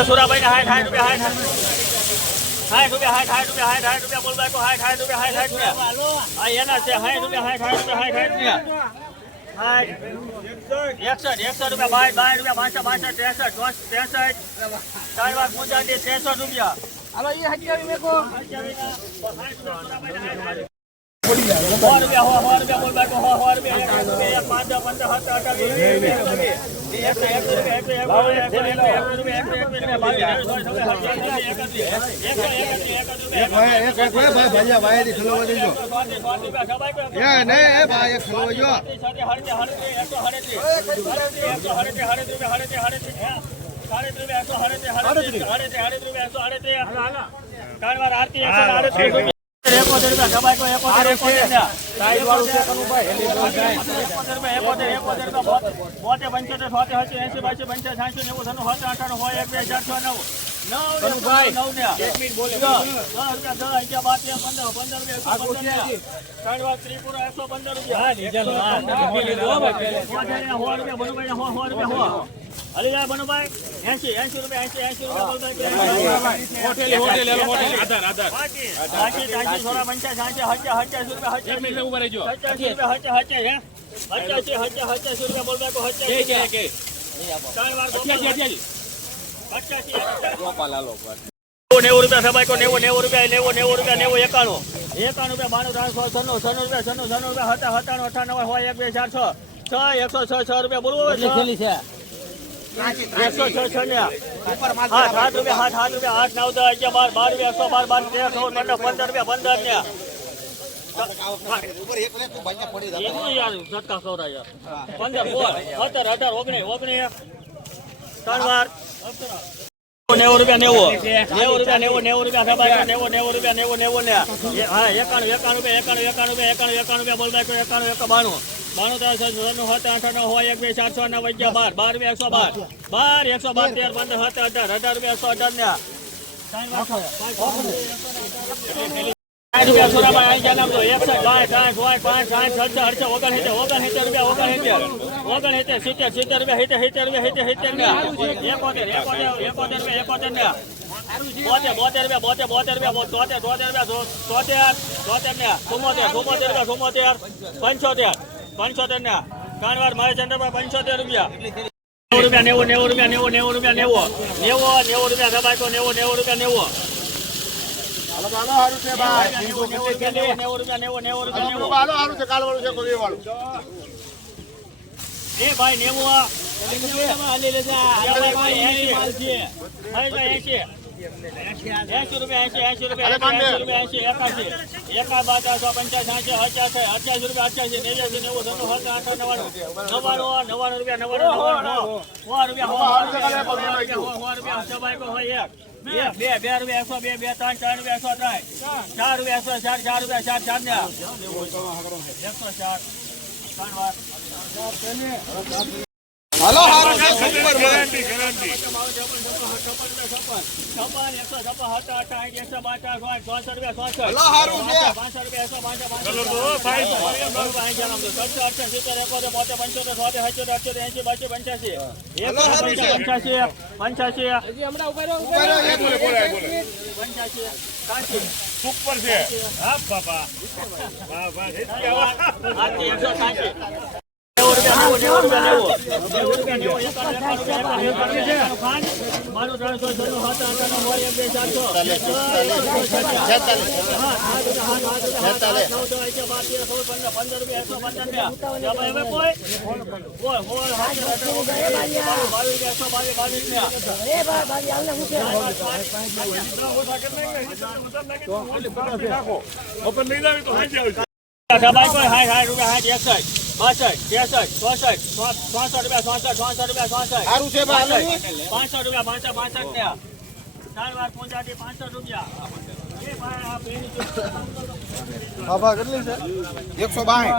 રૂપિયા સુરાભાઈ ને હાઠ હાઠ રૂપિયા હાઠ હાઠ હાઠ રૂપિયા બોલભાઈ હાઠ હાઠ રૂપિયા હાઠ હાઠ રૂપિયા. હા એના છે હાઠ રૂપિયા હાઠ હાઠ રૂપિયા હાઠ હાઠ રૂપિયા. એકસઠ એકસઠ રૂપિયા બાર બાર રૂપિયા બાસઠ બાસઠ ત્રેસઠ ત્રેસઠ. ચાર વાર ગુજરાતી ત્રેસઠ રૂપિયા. હાલો એ હજી આવી પડી જાય સો રૂપિયા સો સો રૂપિયા બોલ બાકો સો સો રૂપિયા પાંચ પંદર સાત આઠ આઠ ત્રણ વાર આરતી. એકસો આડત્રીસ એકોતેર પંચોતેર સોતે હશે એસી બાસી પંચાયત સાતસો નેવું સનું સત્તર અઠાણું હોય એક બે ચારસો નવ ત્રિપુરા એકસો પંદર રૂપિયા અલી જા બનુભાઈ 80 80 રૂપિયા 80 80 રૂપિયા hotel hotel hotel Aadhaar Aadhaar બાકી બાકી 300 50 60 80 રૂપિયા 80 એક મિનિટ ઊભા રહેજો 80 રૂપિયા 80 હે 80 80 80 રૂપિયા બોલવા કો 80 કે કે કે ચાર વાર ગોપાલ 80 80 નેવું નેવું રૂપિયા નેવું નેવું રૂપિયા નેવું એકાણું એકાણું રૂપિયા બાણું ત્રણસો રૂપિયા છન્નું છન્નું રૂપિયા હતા હતા હોય એક બે ચારસો છ એકસો છ છ રૂપિયા બોલવો છે એકસો છ છ ને આઠ આઠ રૂપિયા આઠ આઠ રૂપિયા આઠ નવ દસ અગિયાર બાર બાર રૂપિયા એકસો બાર બાર તેર સોળ પંદર પંદર રૂપિયા પંદર ને. પંદર સોળ સત્તર અઢાર ઓગણીસ ઓગણીસ. ત્રણ વાર. નેવું રૂપિયા નેવું. નેવું રૂપિયા નેવું નેવું રૂપિયા સબાઈ નેવું નેવું રૂપિયા નેવું નેવું ને. હા એકાણું એકાણું રૂપિયા એકાણું એકાણું રૂપિયા એકાણું એકાણું રૂપિયા બોલબાઈ એકાણું એક બાણું. બાણું ત્રણ સાત નવ સાત આઠ નવ હોય એક બે ચારસો નવ અગિયાર બાર બાર બે એકસો બાર બાર એકસો બાર તેર પંદર સાત અઢાર અઢાર બે એકસો અઢાર ને બોતેર બોતેર રૂપિયા બોતેર બોતેર રૂપિયા તોતેર તોતેર રૂપિયા તોતેર તોતેર ને ચુમ્મોતેર ચુમ્મોતેર ચુમ્મોતેર પંચોતેર પંચોતેર ના ત્રણ વાર મારે ચંદ્રભાઈ પંચોતેર રૂપિયા નેવું રૂપિયા નેવું નેવું રૂપિયા નેવું નેવું રૂપિયા નેવો નેવો નેવું રૂપિયા દબાતો નેવું નેવું રૂપિયા નેવો એ ભાઈ નેવું એસી એસી રૂપિયા એસી એસી રૂપિયા એસી એકાસી એકા બાદ પંચાસી અઠ્યાસી અઠ્યાસી રૂપિયા અઠ્યાસી નેવ્યાસી નેવું અઠાર નવ્વાણું નવ્વાણું નવ્વાણું રૂપિયા નવ્વાણું સો રૂપિયા સો રૂપિયા હોય એક બે બે બે રૂપિયા એકસો બે બે ત્રણ ત્રણ રૂપિયા એકસો ત્રણ ચાર રૂપિયા એકસો ચાર ચાર રૂપિયા ચાર ચાર ને એકસો ચાર ત્રણ વાર હલો હારું છે સુપર ગેરંટી ગેરંટી હલો હારું છે. ચલો તો ભાઈ. સુપર છે. હા બાબા વાહ વાહ. એકસો સાંઠી ઓપન લઈ લાવી તો હાજી કોઈ હાય હાય રૂપિયા હાય એકસઠ બાસઠ ત્રેસઠ ચોસઠ ત્રણસો રૂપિયા ત્રણસો ત્રણસો રૂપિયા ત્રણસો સારું છે પાંચસો રૂપિયા પાંચસો થયા. ચાર વાર પાંચસો રૂપિયા. બાબા કેટલી એકસો બાય